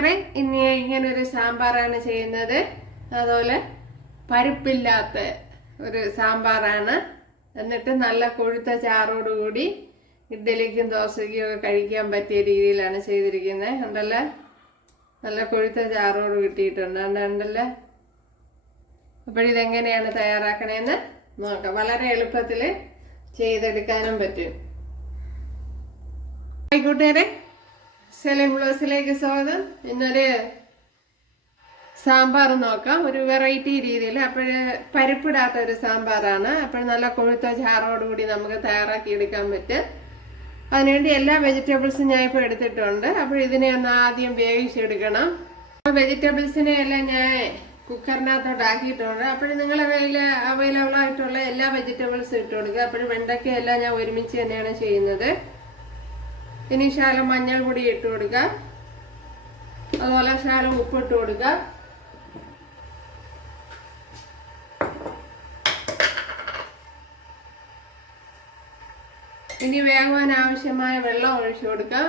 ഇന്ന് ഇങ്ങനൊരു സാമ്പാറാണ് ചെയ്യുന്നത്. അതുപോലെ പരിപ്പില്ലാത്ത ഒരു സാമ്പാറാണ്. എന്നിട്ട് നല്ല കൊഴുത്ത ചാറോടുകൂടി ഇഡ്ഡലിക്കും ദോശയ്ക്കും ഒക്കെ കഴിക്കാൻ പറ്റിയ രീതിയിലാണ് ചെയ്തിരിക്കുന്നത്. ഉണ്ടല്ലേ, നല്ല കൊഴുത്ത ചാറോട് കിട്ടിയിട്ടുണ്ട്. ഉണ്ടല്ലേ. അപ്പോഴിതെങ്ങനെയാണ് തയ്യാറാക്കണേന്ന് നോക്കാം. വളരെ എളുപ്പത്തിൽ ചെയ്തെടുക്കാനും പറ്റും. കൂട്ടുകാരെ, സെലിൻ ബ്ലോസിലേക്ക് സ്വാഗതം. ഇന്നൊരു സാമ്പാർ നോക്കാം, ഒരു വെറൈറ്റി രീതിയിൽ. പരിപ്പിടാത്ത ഒരു സാമ്പാറാണ്. നല്ല കൊഴുത്ത ചാറോടുകൂടി നമുക്ക് തയ്യാറാക്കി എടുക്കാൻ പറ്റും. അതിനുവേണ്ടി എല്ലാ വെജിറ്റബിൾസും ഞാൻ ഇപ്പോൾ എടുത്തിട്ടുണ്ട്. ഇതിനെ ഒന്ന് ആദ്യം വേവിച്ചെടുക്കണം. വെജിറ്റബിൾസിനെ എല്ലാം ഞാൻ കുക്കറിനകത്തോട്ട് ആക്കിയിട്ടുണ്ട്. നിങ്ങളുടെ കയ്യിൽ അവൈലബിൾ ആയിട്ടുള്ള എല്ലാ വെജിറ്റബിൾസും ഇട്ട് കൊടുക്കുക. വെണ്ടയ്ക്കയെല്ലാം ഞാൻ ഒരുമിച്ച് തന്നെയാണ് ചെയ്യുന്നത്. ഇനി ശകലം മഞ്ഞൾപ്പൊടി ഇട്ട് കൊടുക്കുക. അതുപോലെ ശകലം ഉപ്പിട്ട് കൊടുക്കുക. ഇനി വേവാൻ ആവശ്യമായ വെള്ളം ഒഴിച്ചു കൊടുക്കാം.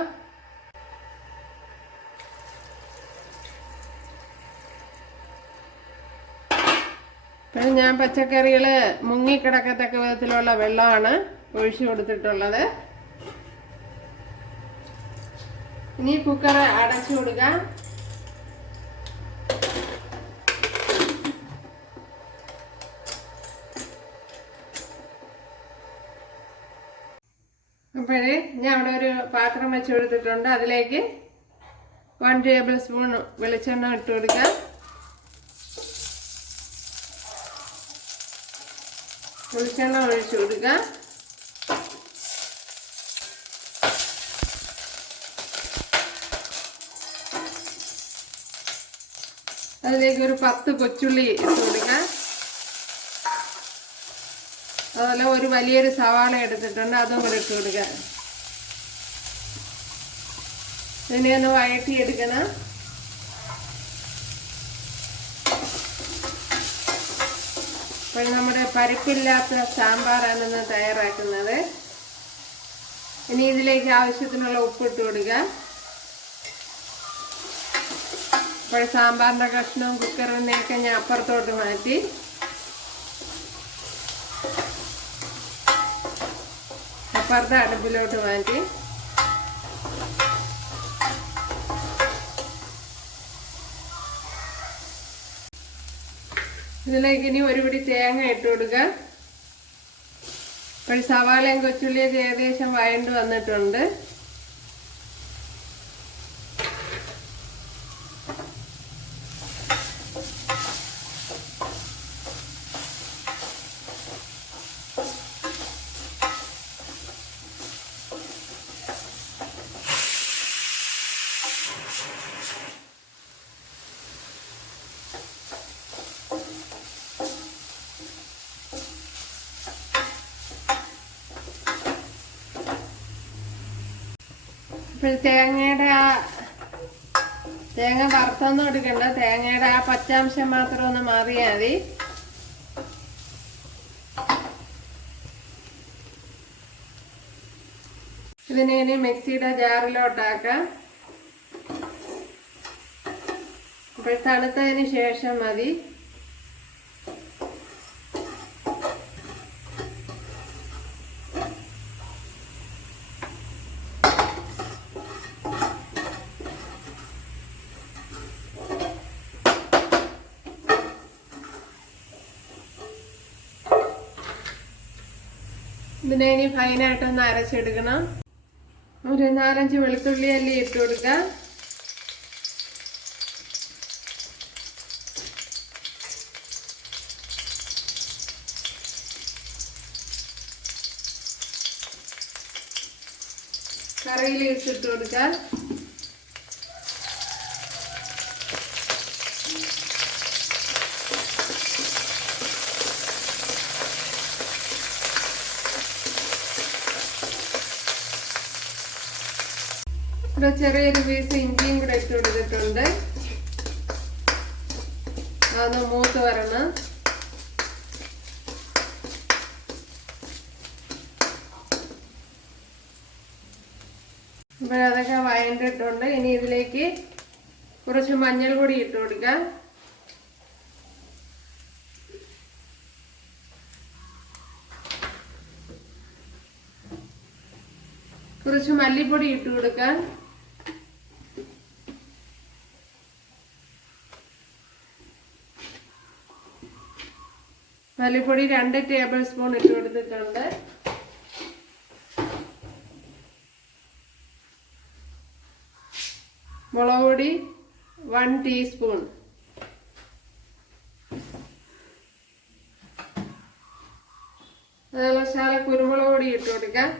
ഞാൻ പച്ചക്കറികൾ മുങ്ങിക്കിടക്കത്തക്ക വിധത്തിലുള്ള വെള്ളമാണ് ഒഴിച്ചു കൊടുത്തിട്ടുള്ളത്. ഇനി കുക്കർ അടച്ചു കൊടുക്കാം. ഞാൻ അവിടെ ഒരു പാത്രം വെച്ച് കൊടുത്തിട്ടുണ്ട്. അതിലേക്ക് 1 ടേബിൾ സ്പൂൺ വെളിച്ചെണ്ണ ഇട്ട് കൊടുക്കാം. വെളിച്ചെണ്ണ ഒഴിച്ചു കൊടുക്കാം. അതിലേക്ക് ഒരു 10 കൊച്ചുള്ളി ഇട്ട് കൊടുക്കാം. അതുപോലെ ഒരു വലിയൊരു സവാള എടുത്തിട്ടുണ്ട്, അതും കൂടെ ഇട്ട് കൊടുക്കാം. ഇതിനെ ഒന്ന് വഴറ്റിയെടുക്കണം. നമ്മുടെ പരിപ്പില്ലാത്ത സാമ്പാറാണ് തയ്യാറാക്കുന്നത്. ഇനി ഇതിലേക്ക് ആവശ്യത്തിനുള്ള ഉപ്പിട്ട് കൊടുക്കാം. സാമ്പാറിന്റെ കഷ്ണവും കുക്കറിനെയൊക്കെ ഞാൻ അപ്പുറത്തോട്ട് മാറ്റി. അപ്പുറത്തെ അടുപ്പിലോട്ട് മാറ്റി. ഇതിലേക്ക് ഇനി ഒരു പിടി തേങ്ങ ഇട്ട് കൊടുക്കുക. സവാളയും കൊച്ചുള്ളിയൊക്കെ ഏകദേശം വഴണ്ട് വന്നിട്ടുണ്ട്. തേങ്ങ വറുത്തൊന്നും എടുക്കണ്ട. തേങ്ങയുടെ ആ പച്ചാംശം മാത്രം ഒന്ന് മാറിയാൽ മതി. ഇതിനെ ഇനി മിക്സിയുടെ ജാറിലോട്ടാക്കാം. തണുത്തതിന് ശേഷം മതി. ഇതിനെ ഇനി ഫൈനായിട്ടൊന്ന് അരച്ചെടുക്കണം. ഒരു 4-5 വെളുത്തുള്ളി അല്ലി ഇട്ട് കൊടുക്കുക. കറി ലീവ്സ് ഇട്ട് കൊടുക്കുക. ചെറിയൊരു പീസ് ഇഞ്ചിയും കൂടെ ഇട്ട് കൊടുത്തിട്ടുണ്ട്. അതൊന്ന് മൂത്ത് വരണം. അപ്പോൾ അതൊക്കെ വഴണ്ടിട്ടുണ്ട്. ഇനി ഇതിലേക്ക് കുറച്ച് മഞ്ഞൾപ്പൊടി ഇട്ട് കൊടുക്കാം. കുറച്ച് മല്ലിപ്പൊടി ഇട്ട് കൊടുക്കാം. മല്ലിപ്പൊടി 2 ടേബിൾ സ്പൂൺ ഇട്ട് കൊടുത്തിട്ടുണ്ട്. മുളക് പൊടി 1 ടീസ്പൂൺ. മസാല കുരുമുളക് പൊടി ഇട്ട് കൊടുക്കാം.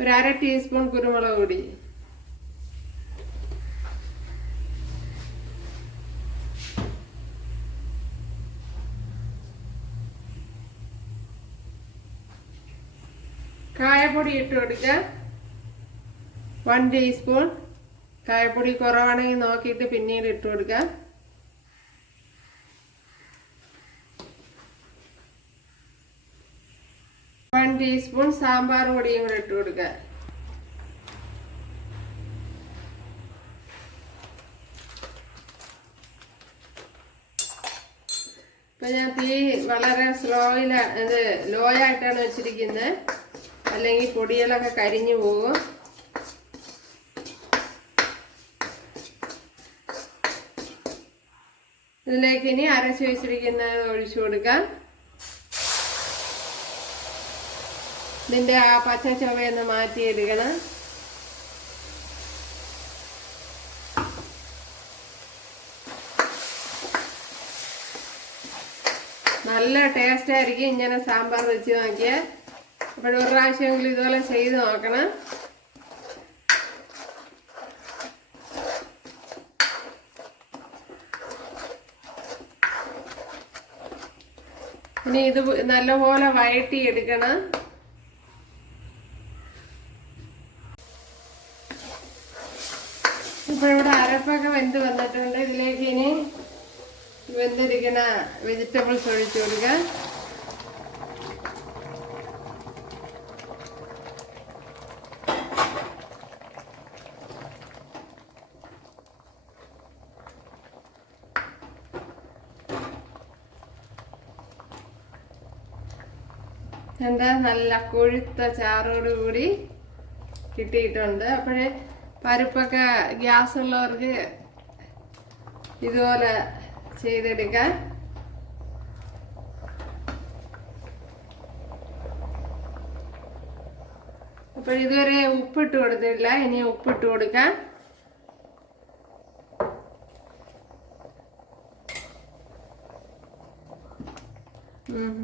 ഒരു 1/2 ടീസ്പൂൺ കുരുമുളക് പൊടി. കായപ്പൊടി ഇട്ട് കൊടുക്കാം. 1 ടീസ്പൂൺ. കായപ്പൊടി കുറവാണെങ്കിൽ നോക്കിയിട്ട് പിന്നീട് ഇട്ട് കൊടുക്കാം. വൺ ടീസ്പൂൺ സാമ്പാർ പൊടിയും കൂടെ ഇട്ട് കൊടുക്കാം. ഇപ്പൊ ഞാൻ തീ വളരെ ലോ ആയിട്ടാണ് വെച്ചിരിക്കുന്നത്, അല്ലെങ്കിൽ പൊടികളൊക്കെ കരിഞ്ഞു പോകും. ഇതിലേക്ക് ഇനി അരച്ച് വെച്ചിരിക്കുന്നത് ഒഴിച്ചു കൊടുക്കാം. ഇതിന്റെ ആ പച്ച ചുവയൊന്ന് മാറ്റിയെടുക്കണം. നല്ല ടേസ്റ്റ് ആയിരിക്കും ഇങ്ങനെ സാമ്പാർ വെച്ച് നോക്കിയാൽ. അപ്പോൾ ഒരു പ്രാവശ്യമെങ്കിലും ഇതുപോലെ ചെയ്ത് നോക്കണം. ഇനി ഇത് നല്ലപോലെ വഴറ്റി എടുക്കണം. ഇപ്പോൾ ഇവിടെ അരപ്പൊക്കെ വെന്ത് വന്നിട്ടുണ്ട്. ഇതിലേക്ക് ഇനി വെന്തിരിക്കുന്ന വെജിറ്റബിൾസ് ഒഴിച്ചു കൊടുക്കാം. എന്താ നല്ല കൊഴുത്ത ചാറോട് കൂടി കിട്ടിയിട്ടുണ്ട്. അപ്പോഴേ പരിപ്പൊക്കെ ഗ്യാസ് ഉള്ളവർക്ക് ഇതുപോലെ ചെയ്തെടുക്കാൻ. അപ്പോൾ ഇതുവരെ ഉപ്പിട്ട് കൊടുത്തിട്ടില്ല, ഇനി ഉപ്പിട്ട് കൊടുക്കാം.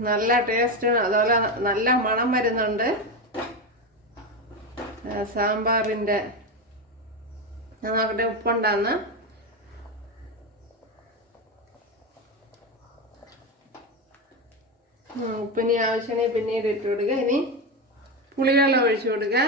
നല്ല ടേസ്റ്റാണ്, അതുപോലെ നല്ല മണം വരുന്നുണ്ട് സാമ്പാറിൻ്റെ. നോക്കട്ടെ ഉപ്പുണ്ടാന്ന്. ഉപ്പിന് ആവശ്യമായി പിന്നീട് ഇട്ട് കൊടുക്കുക. ഇനി പുളിവെള്ളം ഒഴിച്ചു കൊടുക്കുക.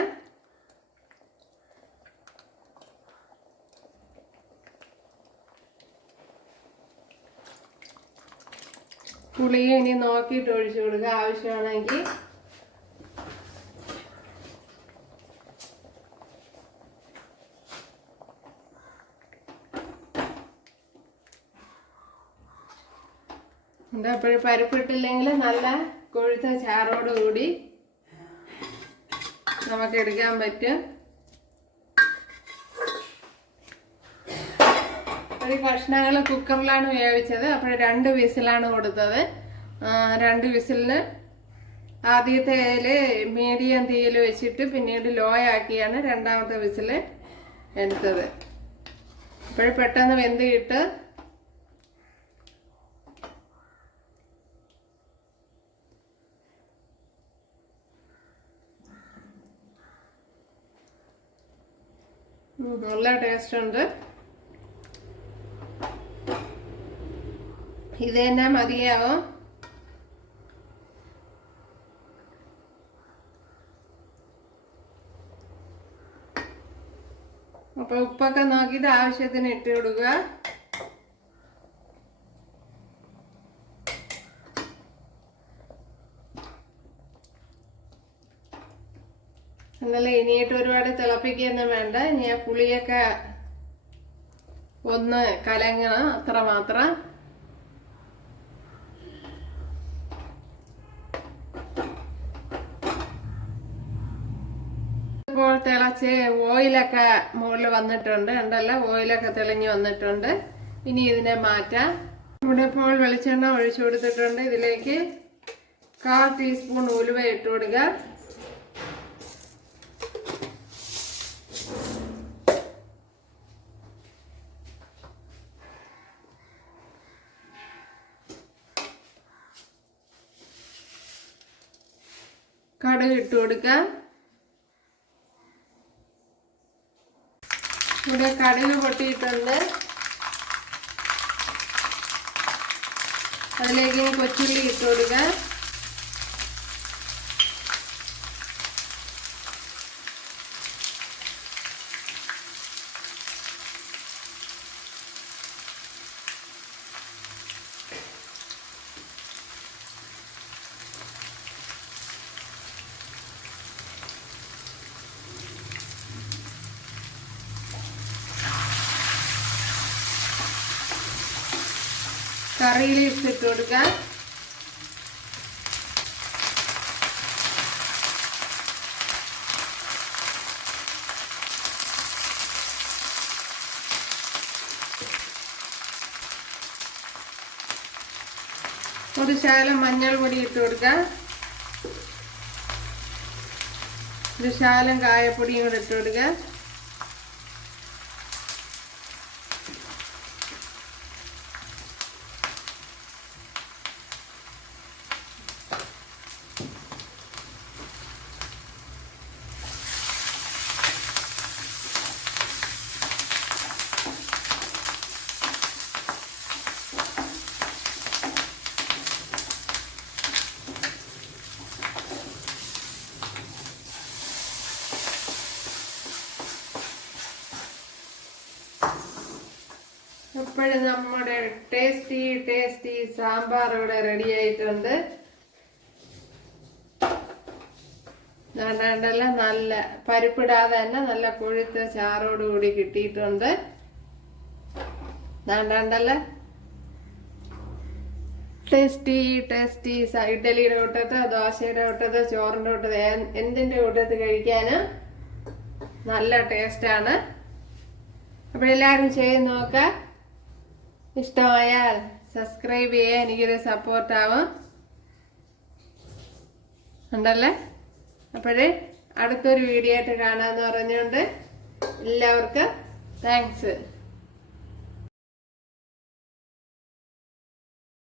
പുളിയെ ഇനി നോക്കിയിട്ട് ഒഴിച്ചു കൊടുക്കുക ആവശ്യമാണെങ്കിൽ. അപ്പോഴും പരിപ്പിട്ടില്ലെങ്കിൽ നല്ല കൊഴുത്ത ചാറോട് കൂടി നമുക്ക് എടുക്കാൻ പറ്റും. ഒരു കഷ്ണങ്ങൾ കുക്കറിലാണ് വേവിച്ചത്. അപ്പോൾ 2 വിസിലാണ് കൊടുത്തത്. 2 വിസിലിന് ആദ്യത്തെ മീഡിയം തീയിൽ വെച്ചിട്ട് പിന്നീട് ലോ ആക്കിയാണ് രണ്ടാമത്തെ വിസിൽ എടുത്തത്. അപ്പോൾ പെട്ടെന്ന് വെന്ത് കിട്ട്. നല്ല ടേസ്റ്റ് ഉണ്ട്. ഇത് തന്നെ മതിയാവും. അപ്പോൾ ഉപ്പൊക്കെ നോക്കിയിട്ട് ആവശ്യത്തിന് ഇട്ട് കൊടുക്കുക. എന്നാലും ഇനിയിട്ട് ഒരുപാട് തിളപ്പിക്കൊന്നും വേണ്ട. ഇനി ആ പുളിയൊക്കെ ഒന്ന് കലങ്ങണം, അത്ര മാത്രം. ഇപ്പോൾ തിളച്ച് ഓയിലൊക്കെ മുകളിൽ വന്നിട്ടുണ്ട്, ഉണ്ടല്ലോ, ഓയിലൊക്കെ തെളിഞ്ഞ് വന്നിട്ടുണ്ട്. ഇനി ഇതിനെ മാറ്റാം. ഇവിടെ ഇപ്പോൾ വെളിച്ചെണ്ണ ഒഴിച്ചു കൊടുത്തിട്ടുണ്ട്. ഇതിലേക്ക് 1/4 ടീസ്പൂൺ ഉലുവ ഇട്ട് കൊടുക്കുക. കടുക് ഇട്ട് കൊടുക്കാം. ഇവിടെ കടുക് പൊട്ടിയിട്ടുണ്ട്. അതിലേക്ക് കൊച്ചുള്ളി ഇട്ട് കൊടുക്കാം. കറി ലീവ്സ് ഇട്ട് കൊടുക്കാം. ഒരു ശകലം മഞ്ഞൾപ്പൊടി ഇട്ട് കൊടുക്കാം. ഒരു ശകലം കായപ്പൊടിയും കൂടെ ഇട്ട് കൊടുക്കാം. ഇപ്പോഴും നമ്മുടെ ടേസ്റ്റി സാമ്പാർ ഇവിടെ റെഡി ആയിട്ടുണ്ട്. വേണ്ടെല്ലാം നല്ല പരിപ്പിടാതെ തന്നെ നല്ല കൊഴുത്ത ചാറോടുകൂടി കിട്ടിയിട്ടുണ്ട്. വേണ്ടല്ല ടേസ്റ്റി ഇഡ്ഡലിയുടെ കൂട്ടത്ത്, ദോശയുടെ കൂട്ടത്ത്, ചോറിൻ്റെ കൂട്ടത്ത്, എന്തിൻ്റെ കൂട്ടത്ത് കഴിക്കാനും നല്ല ടേസ്റ്റാണ്. അപ്പോഴെല്ലാവരും ചെയ്ത് നോക്കാം. ഇഷ്ടമായാൽ സബ്സ്ക്രൈബ് ചെയ്യാൻ എനിക്കൊരു സപ്പോർട്ടാവും, ഉണ്ടല്ലേ. അപ്പോഴേ അടുത്തൊരു വീഡിയോ ആയിട്ട് കാണാമെന്ന് പറഞ്ഞുകൊണ്ട് എല്ലാവർക്കും താങ്ക്സ്.